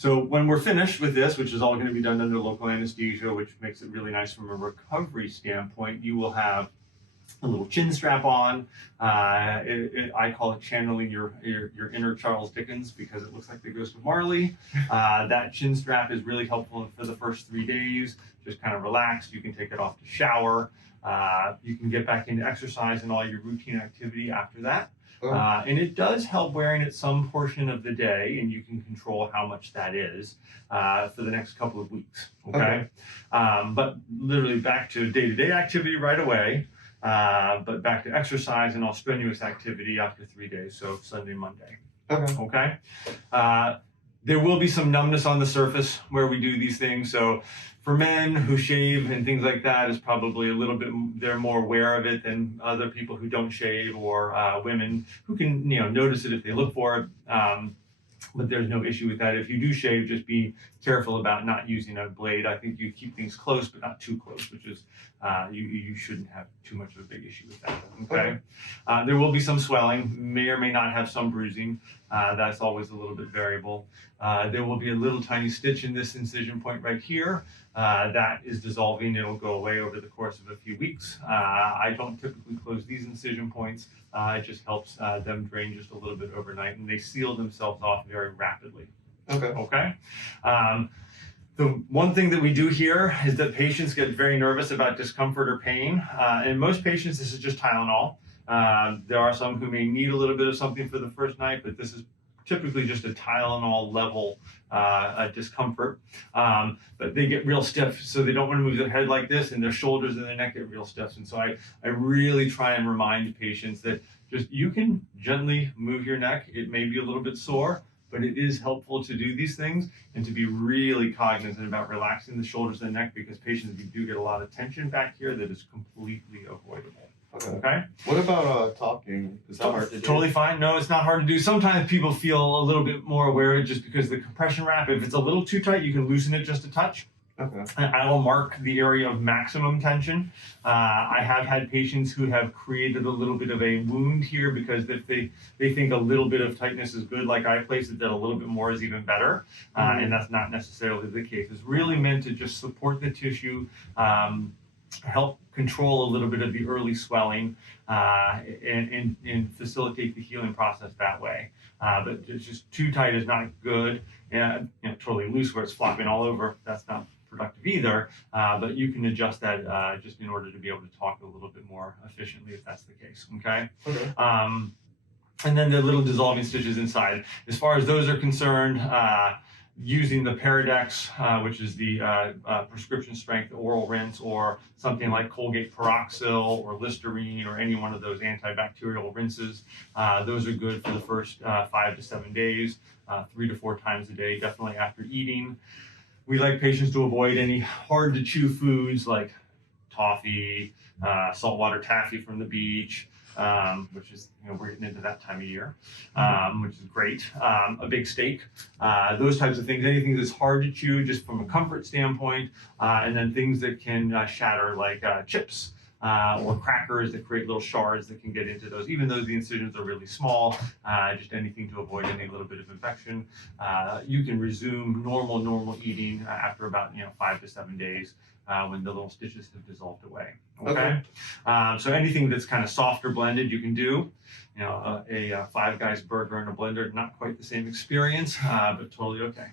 So when we're finished with this, which is all going to be done under local anesthesia, which makes it really nice from a recovery standpoint, you will have a little chin strap on. I call it channeling your inner Charles Dickens because it looks like the ghost of Marley. That chin strap is really helpful for the first 3 days. Just kind of relaxed. You can take it off to shower. You can get back into exercise and all your routine activity after that. And it does help wearing it some portion of the day, and you can control how much that is for the next couple of weeks. Okay. But literally back to day-to-day activity right away. But back to exercise and all strenuous activity after 3 days, so Sunday, Monday. Okay. There will be some numbness on the surface where we do these things. So for men who shave and things like that, is probably a little bit, they're more aware of it than other people who don't shave, or women who can, notice it if they look for it. But there's no issue with that. If you do shave, just be careful about not using a blade. I think you keep things close, but not too close, which is, you shouldn't have too much of a big issue with that, okay? There will be some swelling, may or may not have some bruising. That's always a little bit variable. There will be a little tiny stitch in this incision point right here. That is dissolving. It'll go away over the course of a few weeks. I don't typically close these incision points. It just helps them drain just a little bit overnight, and they seal themselves off very rapidly. Okay. The one thing that we do here is that patients get very nervous about discomfort or pain. In most patients, this is just Tylenol. There are some who may need a little bit of something for the first night, but this is typically just a Tylenol level discomfort. But they get real stiff, so they don't want to move their head like this, and their shoulders and their neck get real stiff. And so I really try and remind patients that just you can gently move your neck. It may be a little bit sore, but it is helpful to do these things and to be really cognizant about relaxing the shoulders and the neck, because patients do get a lot of tension back here that is completely avoidable. Okay. What about talking? Is that hard to do? Totally fine. No, it's not hard to do. Sometimes people feel a little bit more aware of it just because the compression wrap, if it's a little too tight, you can loosen it just a touch. And I will mark the area of maximum tension. I have had patients who have created a little bit of a wound here because if they think a little bit of tightness is good, like I place it, that a little bit more is even better. And that's not necessarily the case. It's really meant to just support the tissue, help control a little bit of the early swelling, and facilitate the healing process that way. But it's just too tight is not good. And totally loose where it's flopping all over, that's not productive either. But you can adjust that just in order to be able to talk a little bit more efficiently if that's the case. Okay. And then the little dissolving stitches inside. As far as those are concerned, using the Paradex, which is the prescription strength oral rinse, or something like Colgate Peroxyl or Listerine or any one of those antibacterial rinses. Those are good for the first 5 to 7 days, 3 to 4 times a day, definitely after eating. We like patients to avoid any hard to chew foods like toffee, saltwater taffy from the beach, which is, we're getting into that time of year, which is great. A big steak, those types of things, anything that's hard to chew just from a comfort standpoint, and then things that can shatter like chips or crackers that create little shards that can get into those, even though the incisions are really small, just anything to avoid any little bit of infection. You can resume normal eating after about 5 to 7 days. When the little stitches have dissolved away. Okay. So anything that's kind of soft or blended, you can do. A Five Guys burger in a blender, not quite the same experience, but totally okay.